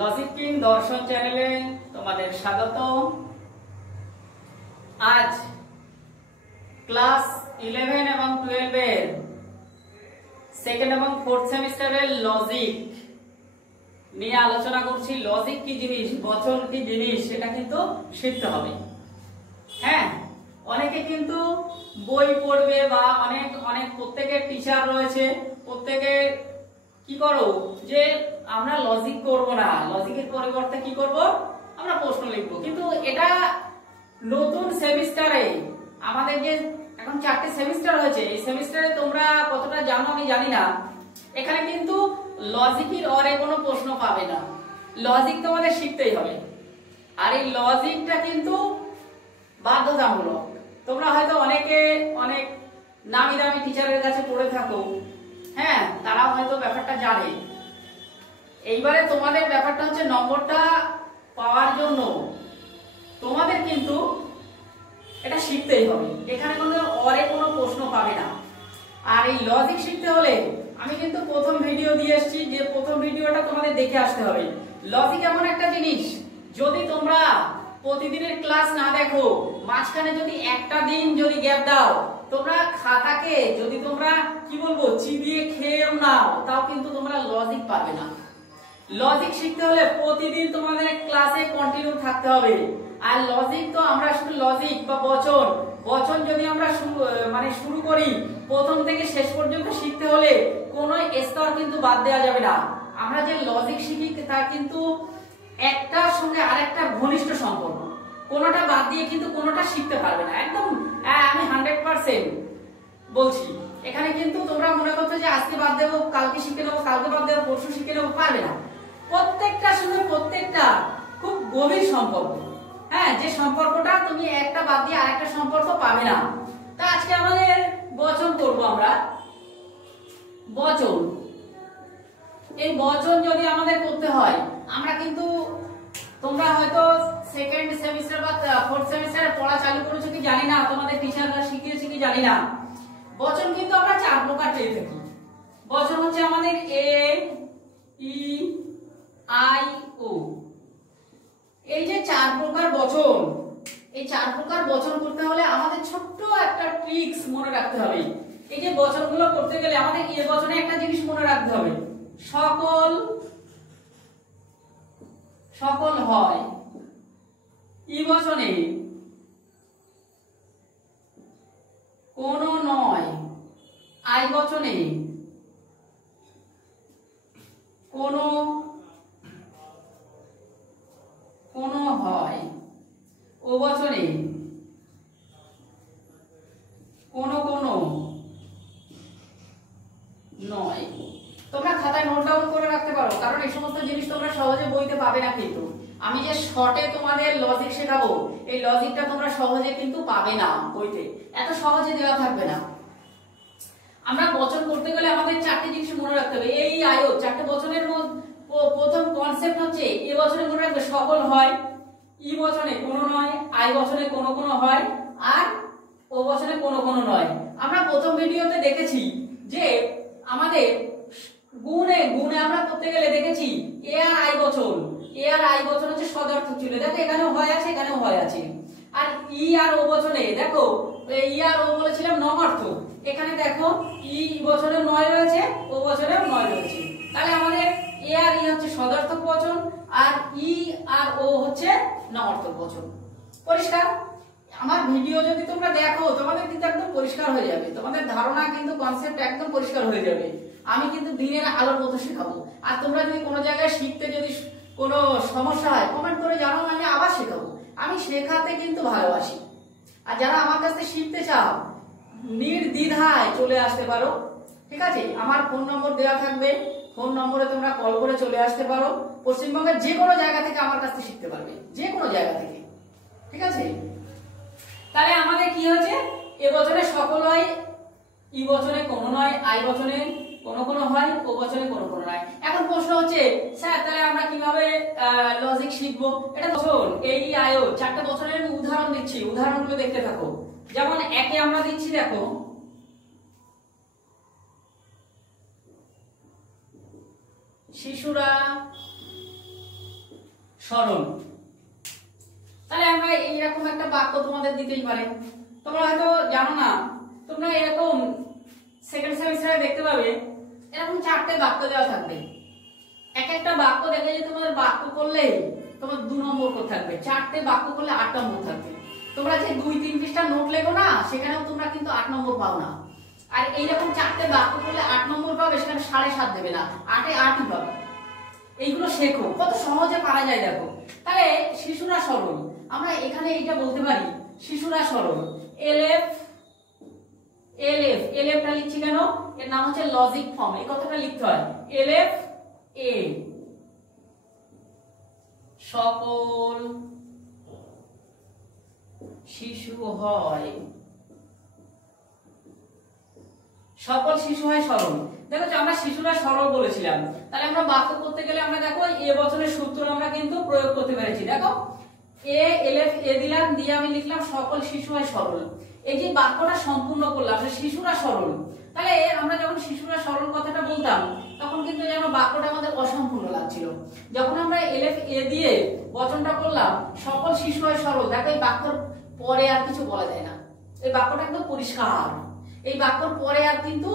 Logic king দর্শন চ্যানেলে তোমাদের স্বাগত। আজ ক্লাস 11 এবং 12 এর সেকেন্ড এবং ফোর্থ সেমিস্টারের লজিক নিয়ে আলোচনা করছি। লজিক কি জিনিস, বচন কি জিনিস, সেটা কিন্তু শিখতে হবে। হ্যাঁ, অনেকে কিন্তু বই পড়বে বা অনেক প্রত্যেকের টিচার রয়েছে, প্রত্যেকে কি করো যে আমরা লজিক করব না, লজিকের পরিবর্তে কি করব, আমরা প্রশ্ন লিখবো। কিন্তু এটা নতুন সেমিস্টারে আমাদের যে এখন 4টে সেমিস্টার হয়েছে, এই সেমিস্টারে তোমরা কতটা জানো আমি জানি না, এখানে কিন্তু লজিকের অরে কোনো প্রশ্ন পাবে না। লজিক তোমাদের শিখতেই হবে, আর এই লজিকটা কিন্তু বাধ্যতামূলক। তোমরা হয়তো অনেকে অনেক নামি দামি টিচারের কাছে পড়ে থাকো, হ্যাঁ, তারাও হয়তো ব্যাপারটা জানে। এইবারে তোমাদের ব্যাপারটা হচ্ছে নম্বরটা পাওয়ার জন্য তোমাদের কিন্তু এটা শিখতেই হবে। এখানে কোনো প্রশ্ন পাবে না। আর এই লজিক শিখতে হলে আমি কিন্তু প্রথম ভিডিও দিয়ে এসেছি, যে প্রথম ভিডিওটা তোমাদের দেখে আসতে হবে। লজিক এমন একটা জিনিস, যদি তোমরা প্রতিদিনের ক্লাস না দেখো, মাঝখানে যদি একটা দিন যদি গ্যাপ দাও, তোমরা খাতাকে যদি তোমরা কি বলবো চিবিয়ে খেয়েও নাও, তাও কিন্তু তোমরা লজিক পাবে না। লজিক শিখতে হলে প্রতিদিন তোমাদের ক্লাসে কন্টিনিউ থাকতে হবে। আর লজিক তো আমরা শুধু লজিক বা বচন যদি আমরা শুরু করি প্রথম থেকে শেষ পর্যন্ত শিখতে হলে কোনো স্তর কিন্তু বাদ দেওয়া যাবে না। আমরা যে লজিক শিখি তা কিন্তু একটার সঙ্গে আরেকটা ঘনিষ্ঠ সম্পর্ক, কোনোটা বাদ দিয়ে কিন্তু কোনোটা শিখতে পারবে না। একদম আমি 100% বলছি। এখানে কিন্তু তোমরা মনে করছো যে আজকে বাদ দেবো, কালকে শিখে নেবো, কালকে বাদ দেবো, পরশু শিখে নেবো, পারবে না। প্রত্যেকটার সঙ্গে প্রত্যেকটা খুব গভীর সম্পর্ক। হ্যাঁ, যে সম্পর্কটা তুমি একটা বাদ দিয়ে আরেকটা সম্পর্ক পাবে না। তা আজকে আমাদের বচন করবো আমরা। বচন, এই বচন যদি আমাদের করতে হয়, আমরা কিন্তু তোমরা হয়তো সেকেন্ড সেমিস্টার বা ফোর্থ সেমিস্টারে পড়া চালু করেছো কি জানি না, তোমাদের টিচাররা শিখিয়েছে কি জানি না। বচন কিন্তু আমরা 4 প্রকার পেয়ে থাকি। বচন হচ্ছে আমাদের এ, ই, আই, ও। এই যে 4 প্রকার বচন, এই 4 প্রকার বচন করতে হলে আমাদের ছোট্ট একটা ট্রিক্স মনে রাখতে হবে। এই যে বচনগুলো করতে গেলে আমাদের এ বচনে একটা জিনিস মনে রাখতে হবে, সকল হয়। ই বচনে কোনো নয়। আই বচনে কোনো হয়। ও বচনে কোনো নয়। তোমরা খাতায় নোট ডাউন করে রাখতে পারো, কারণ এই সমস্ত জিনিস তোমরা সহজে বইতে পাবে না। কিন্তু আমি যে শর্টে তোমাদের লজিক শেখাবো, এই লজিকটা তোমরা সহজে কিন্তু পাবে না বইতে, এত সহজে দেওয়া থাকবে না। আমরা বচন করতে গেলে আমাদের 4টে জিনিস মনে রাখতে হবে। এই আয়ো 4টে বচনের প্রথম কনসেপ্ট হচ্ছে এ বচনে মনে রাখবে সকল হয়, ই বচনে কোনো নয়, আই বচনে কোনো হয়, আর ও বচনে কোনো নয়। আমরা প্রথম ভিডিওতে দেখেছি যে আমাদের গুণে আমরা করতে গেলে দেখেছি এ আর আই বচন হচ্ছে সদর্থক ছিল। দেখো এখানেও হয় আছে, এখানেও হয় আছে। আর ই আর ও বচনে দেখো ই আর ও বলেছিলাম নমার্থক, এখানে দেখো ই বচনে 9 রয়েছে, ও বচনেও 9 রয়েছে। তাহলে আমাদের এ আর ই হচ্ছে সদর্থক বচন, আর ই আর ও হচ্ছে নমার্থক বচন। পরিষ্কার? আমার ভিডিও যদি তোমরা দেখো, তোমাদের কিন্তু একদম পরিষ্কার হয়ে যাবে, তোমাদের ধারণা কিন্তু কনসেপ্ট একদম পরিষ্কার হয়ে যাবে। আমি কিন্তু দিনের আলোর মতো শেখাবো। আর তোমরা যদি কোনো জায়গায় শিখতে যদি কোনো সমস্যা হয়, কমেন্ট করে জানাও, আমি আবার শেখাবো। আমি শেখাতে কিন্তু ভালোবাসি। আর যারা আমার কাছ থেকে শিখতে চাও, নির্দ্বিধায় চলে আসতে পারো, ঠিক আছে? আমার ফোন নম্বর দেওয়া থাকবে, ফোন নম্বরে তোমরা কল করে চলে আসতে পারো। পশ্চিমবঙ্গের যে কোনো জায়গা থেকে আমার কাছ থেকে শিখতে পারবে, যে কোনো জায়গা থেকে, ঠিক আছে? তাহলে আমাদের কি হয়েছে, এ বচনে সকল হয়, ই বচনে কোনো নয়, আই বচনে কোনো হয়, ও বচনে কোনো নয়। এখন প্রশ্ন হচ্ছে, স্যার তাহলে আমরা কিভাবে লজিক শিখবো? এটা বচন এই আয়ো 4টে বচনের আমি উদাহরণ দিচ্ছি, উদাহরণগুলো দেখতে থাকো। যেমন একে আমরা দিচ্ছি, দেখো শিশুরা সরল। তাহলে আমরা এইরকম একটা বাক্য তোমাদের দিতেই পারে। তোমরা হয়তো জানো না, তোমরা এরকম সেকেন্ড সেমিস্টারে দেখতে পাবে এরকম 4টে বাক্য দেওয়া থাকবে। এক একটা বাক্য দেখে যে তোমাদের বাক্য করলে তোমার 2 নম্বর করে থাকবে, 4টে বাক্য করলে 8 নম্বর থাকবে। তোমরা যে 2-3 পৃষ্ঠা নোট লেখো না, সেখানেও তোমরা কিন্তু 8 নম্বর পাও না। আর এইরকম 4টে বাক্য করলে 8 নম্বর পাবে, সেখানে 7.5 দেবে না, 8-এ 8ই পাবে। এইগুলো শেখো, কত সহজে পারা যায় দেখো। তাহলে শিশুরা সরল, আমরা এখানে এইটা বলতে পারি শিশুরা সরল। এলএফ এলএফটা লিখছি কেন? এর নাম হচ্ছে লজিক ফর্ম। এই কথাটা লিখতে হয় এলএফ এ, সকল শিশু হয়, সকল শিশু হয় সরল। দেখো আমরা শিশুরা সরল বলেছিলাম, তাহলে আমরা বাক্য করতে গেলে আমরা দেখো এ বচনের সূত্র আমরা কিন্তু প্রয়োগ করতে পেরেছি। দেখো এ এলএফ এ দিলাম, দিয়ে আমি লিখলাম সকল শিশু হয় সরল। এই যে বাক্যটা সম্পূর্ণ করলাম শিশুরা সরল। তাহলে আমরা যখন শিশুরা সরল কথাটা বলতাম তখন কিন্তু যেন বাক্যটা আমাদের অসম্পূর্ণ লাগছিল। যখন আমরা এলএফ এ দিয়ে বচনটা করলাম সকল শিশু হয় সরল, দেখো এই বাক্যর পরে আর কিছু বলা যায় না, এই বাক্যটা একদম পরিষ্কার। এই বাক্যর পরে আর কিন্তু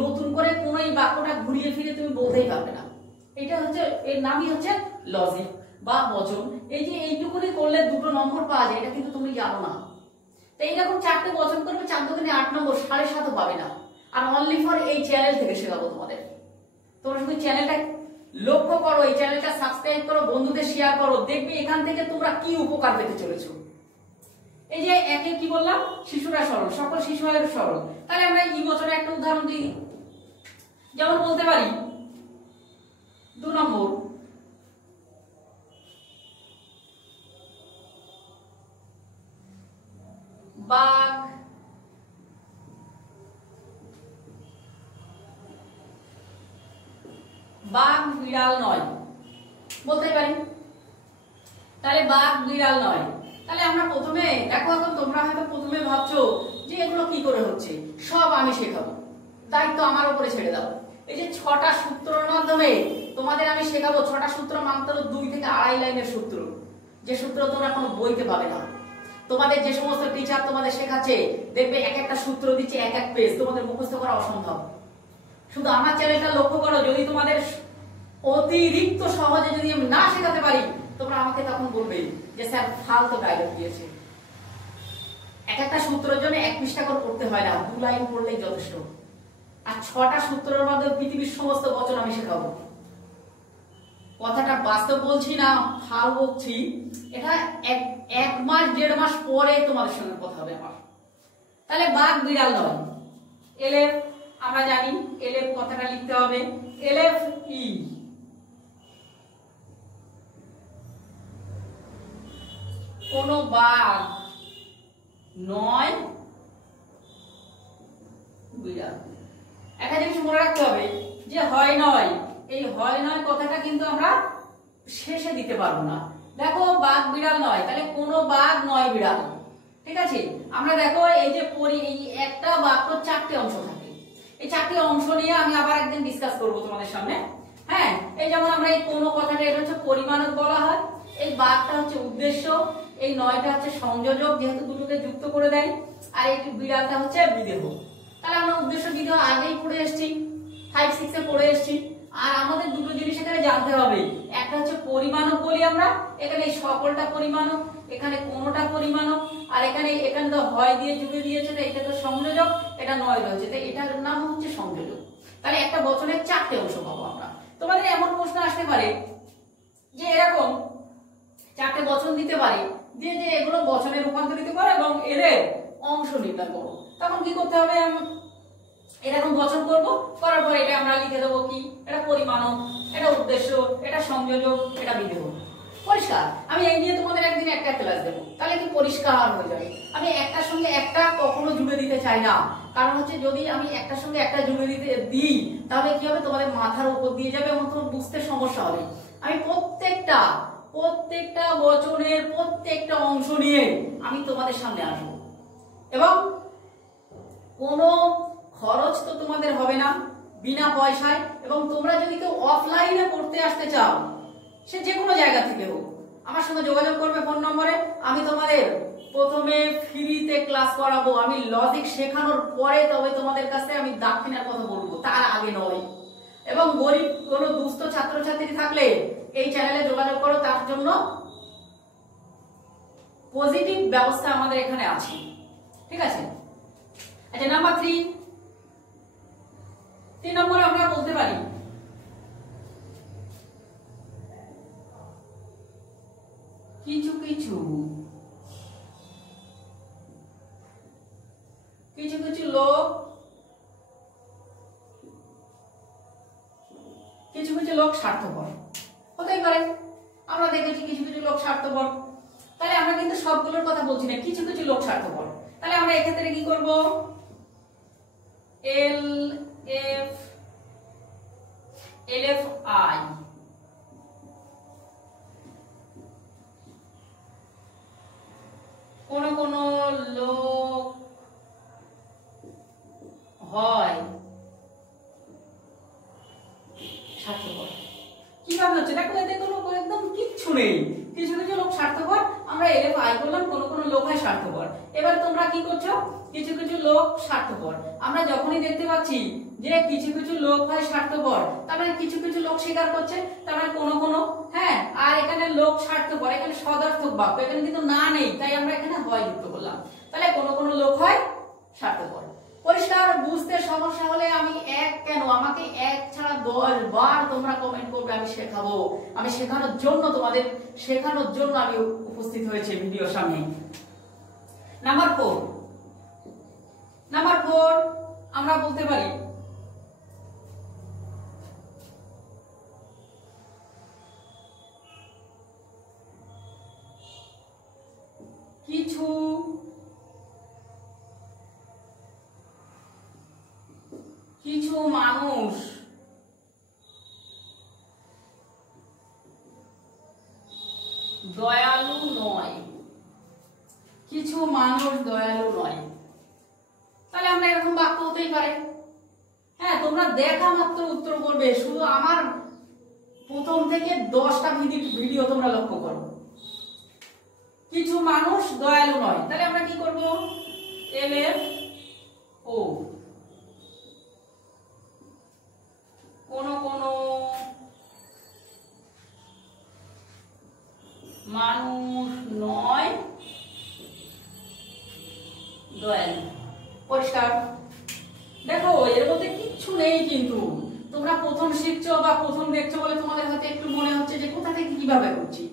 নতুন করে কোনো এই বাক্যটা ঘুরিয়ে ফিরে তুমি বলতেই পারবে না। এটা হচ্ছে, এর নামই হচ্ছে লজিক বা বচন। এই যে এইটুকুনি করলে 2 নম্বর পাওয়া যায়, এটা কিন্তু তুমি জানো না। তো এইরকম 4টে বচন করবে, 4 দুগুণে 8 নম্বর, 7.5 পাবে না। আর অনলি ফর এই চ্যানেল থেকে শেখাবো তোমাদের। তোমরা শুধু চ্যানেলটা লক্ষ্য করো, এই চ্যানেলটা সাবস্ক্রাইব করো, বন্ধুদের শেয়ার করো, দেখবে এখান থেকে তোমরা কি উপকার পেতে চলেছো। এই যে একে কি বললাম, শিশুরা সরল, সকল শিশু হয় সরল। তাহলে আমরা এই বছরে একটা উদাহরণ দিই, যেমন বলতে পারি 2 নম্বর বাঘ বিড়াল নয়, বলতে পারি। তাহলে বাঘ বিড়াল নয়। তাহলে আমরা প্রথমে দেখো, এখন তোমরা হয়তো প্রথমে ভাবছো যে এগুলো কি করে হচ্ছে, সব আমি শেখাবো, দায়িত্ব আমার উপরে ছেড়ে দাও। এই যে 6টা সূত্রের মাধ্যমে তোমাদের আমি শেখাবো, 6টা সূত্র মাত্র 2 থেকে 2.5 লাইনের সূত্র, যে সূত্র তোমরা কোনো বইতে পাবে না। তোমাদের যে সমস্ত টিচার তোমাদের শেখাচ্ছে দেখবে এক একটা সূত্র দিচ্ছে, এক এক পেজ, তোমাদের মুখস্থ করা অসম্ভব। শুধু আমার চ্যানেলটা লক্ষ্য করো, যদি তোমাদের অতিরিক্ত সহজে যদি আমি না শেখাতে পারি, তোমরা আমাকে তখন বলবে যে স্যার ফালতু ডায়লগ দিয়েছে। এক একটা সূত্রের জন্য 1 পৃষ্ঠা করে পড়তে হয় না, 2 লাইন পড়লেই যথেষ্ট। আর 6টা সূত্রের মধ্যে পৃথিবীর সমস্ত বচন আমি শেখাবো। কথাটা বাস্তব বলছি না, ফাল বলছি। এটা 1 মাস 1.5 মাস পরে তোমাদের সঙ্গে কথা হবে আমার। তাহলে বাঘ বিড়াল নয়, এলএফ আমরা জানি, এলএফ কথাটা লিখতে হবে এলএফ ই, কোন বাঘ নয় বিড়াল। একটা জিনিস মনে রাখতে হবে যে হয় নয়, এই হয় নয় কথাটা কিন্তু আমরা শেষে দিতে পারবো না। দেখো বাঘ বিড়াল নয়, তাহলে কোনো বাঘ নয় বিড়াল, ঠিক আছে। আমরা দেখো এই যে এই একটা বাক্য 4টে অংশ থাকে, এই 4টে অংশ নিয়ে আমি আবার একদিন ডিসকাস করব তোমাদের সামনে। হ্যাঁ, এই যেমন আমরা এই কোনো কথাটা এটা হচ্ছে পরিমাণক বলা হয়, এই বাঘটা হচ্ছে উদ্দেশ্য, এই নয়টা হচ্ছে সংযোজক, যেহেতু দুটোকে যুক্ত করে দেয়, আর এই বিড়ালটা হচ্ছে বিদেহ। তাহলে আমরা উদ্দেশ্য বিদেহ আগেই পড়ে এসেছি, 5-6 এ পড়ে এসেছি। আর আমাদের দুটো জিনিস এখানে জানতে হবে, একটা হচ্ছে পরিমাণক বলি আমরা, এখানে এই সকলটা পরিমাণক, এখানে কোনোটা পরিমাণক, আর এখানে তো হয় দিয়ে জুড়ে দিয়েছে, তো এটা তো সংযোজক, এটা নয় রয়েছে, তো এটার নাম হচ্ছে সংযোজক। তাহলে একটা বচনের 4টে অংশ পাবো আমরা। তোমাদের এমন প্রশ্ন আসতে পারে যে এরকম 4টে বচন দিতে পারে, দিয়ে যে এগুলো বচনে রূপান্তরিত করো এবং এদের অংশ নির্ণয় করো। তখন কি করতে হবে, এরকম বচন করব, করার পর এটা আমরা লিখে দেবো কি, এটা পরিমাণক, এটা উদ্দেশ্য, এটা সংযোজক, এটা বিদেহ। পরিষ্কার। আমি এই নিয়ে তোমাদের একদিন একটা ক্লাস দেবো, তাহলে কি পরিষ্কার হয়ে যাবে। আমি একটার সঙ্গে একটা কখনো জুড়ে দিতে চাই না, কারণ হচ্ছে যদি আমি একটার সঙ্গে একটা জুড়ে দিই তাহলে কি হবে, তোমাদের মাথার উপর দিয়ে যাবে এবং তোমার বুঝতে সমস্যা হবে। আমি প্রত্যেকটা বচনের প্রত্যেকটা অংশ নিয়ে আমি তোমাদের সামনে আসবো, এবং কোনো খরচ তো তোমাদের হবে না, বিনা পয়সায়। এবং তোমরা যদি কেউ অফলাইনে পড়তে আসতে চাও, সে যে কোনো জায়গা থেকে হোক, আমার সঙ্গে যোগাযোগ করবে ফোন নম্বরে। আমি তোমাদের প্রথমে ফ্রিতে ক্লাস করাবো। আমি লজিক শেখানোর পরে তবে তোমাদের কাছে আমি দাক্ষিণার কথা বলবো, তার আগে নয়। এবং গরিব কোনো দুস্থ ছাত্রছাত্রী থাকলে এই চ্যানেলে যোগাযোগ করো, তার জন্য পজিটিভ ব্যবস্থা আমাদের এখানে আছে, ঠিক আছে। আচ্ছা, নাম্বার 3 নম্বরে আমরা বলতে পারি কিছু কিছু লোক স্বার্থপর হতেই পারে। আমরা দেখেছি কিছু কিছু লোক স্বার্থপর, তাহলে আমরা কিন্তু সবগুলোর কথা বলছি না, কিছু কিছু লোক স্বার্থপর। তাহলে আমরা এক্ষেত্রে কি করব, LFI কোন কোন লোক হয় স্বার্থপর। কিভাবে হচ্ছে দেখো, এতে কোনো একদম কিচ্ছু নেই, কিছু কিছু লোক স্বার্থপর, আমরা LFI করলাম, কোন কোন লোক হয় স্বার্থপর। এবার তোমরা কি করছো, কিছু কিছু লোক স্বার্থপর। আমরা যখনই দেখতে পাচ্ছি যে কিছু কিছু লোক হয় স্বার্থপর, তার মানে কিছু কিছু লোক স্বীকার করছে, তার মানে কোন কোন, হ্যাঁ। আর এখানে লোক স্বার্থপর, এখানে সদার্থক বাক্য, এখানে কিন্তু না নেই, তাই আমরা এখানে হয় যুক্ত করলাম। তাহলে কোন কোন লোক হয় স্বার্থপর। পরিষ্কার? বুঝতে সমস্যা হলে আমি এক কেন, আমাকে এক ছাড়া 10 বার তোমরা কমেন্ট করবে, আমি শেখাবো। আমি শেখানোর জন্য, তোমাদের শেখানোর জন্য আমি উপস্থিত হয়েছে ভিডিওর সামনে। নাম্বার 4 আমরা বলতে পারি কিছু মানুষ দয়ালু নয়, কিছু মানুষ দয়ালু নয়। তাহলে আমরা এরকম বাক্য হতেই পারে। হ্যাঁ, তোমরা দেখা মাত্র উত্তর করবে, শুধু আমার প্রথম থেকে 10টা ভিডিও তোমরা লক্ষ্য করো। কিছু মানুষ দয়ালু নয়, তাহলে আমরা কি করব, LFO কোন কোন মানুষ নয় দয়ালু। পরিষ্কার? দেখো, এর মধ্যে কিচ্ছু নেই, কিন্তু তোমরা প্রথম শিখছো বা প্রথম দেখছো বলে তোমাদের হয়তো একটু মনে হচ্ছে যে কোথা থেকে কিভাবে করছি।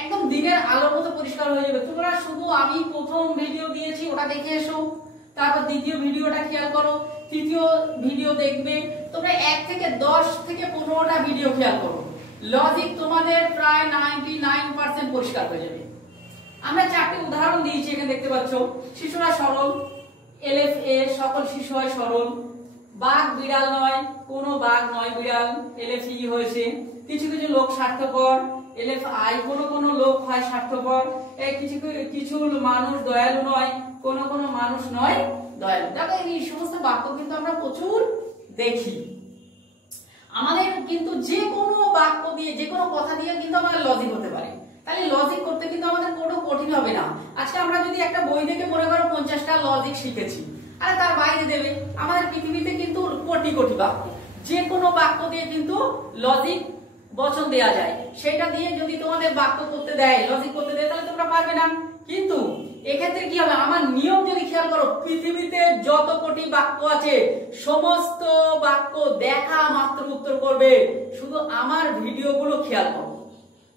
একদম দিনের আলোর মতো পরিষ্কার হয়ে যাবে। তোমরা শুধু আমি প্রথম ভিডিও দিয়েছি ওটা দেখে এসো, তারপর দ্বিতীয় ভিডিওটা খেয়াল করো, তৃতীয় ভিডিও দেখবে, তোমরা 1 থেকে 10 থেকে 15টা ভিডিও খেয়াল করো, লজিক তোমাদের প্রায় 99% পরিষ্কার হয়ে যাবে। আমরা 4টি উদাহরণ দিয়েছি, এখানে দেখতে পাচ্ছ। শিশুরা সরল, LFA সকল শিশু হয় সরল। বাঘ বিড়াল নয়, কোনো বাঘ নয় বিড়াল, LFE হয়েছে। কিছু কিছু লোক স্বার্থপর, LFI কোন কোন লোক হয় স্বার্থপর। কিছু কিছু মানুষ দয়ালু নয়, কোন কোন মানুষ নয় দয়ালু। দেখো, এই সমস্ত বাক্য কিন্তু আমরা প্রচুর দেখি। আমাদের কিন্তু যে কোনো বাক্য দিয়ে, যে কোনো কথা দিয়ে কিন্তু আমাদের লজিক হতে পারে। তাহলে লজিক করতে কিন্তু আমাদের কোনো কঠিন হবে না। আজকে আমরা যদি একটা বই দেখে মনে করো 50টা লজিক শিখেছি, আরে তার বাইরে দেবে। আমাদের পৃথিবীতে কিন্তু কোটি কোটি বাক্য, যে কোনো বাক্য দিয়ে কিন্তু লজিক বচন দেয়া যায়। সেটা দিয়ে যদি তোমাদের বাক্য করতে দেয়, লজিক করতে দেয়, তাহলে তোমরা পারবে না। কিন্তু এক্ষেত্রে কি হবে, আমার নিয়ম যদি খেয়াল করো, পৃথিবীতে যত কোটি বাক্য আছে সমস্ত বাক্য দেখা মাত্র উত্তর করবে, শুধু আমার ভিডিওগুলো খেয়াল করো,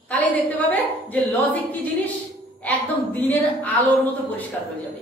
তাহলেই দেখতে পাবে যে লজিক কি জিনিস একদম দিনের আলোর মতো পরিষ্কার হয়ে যাবে।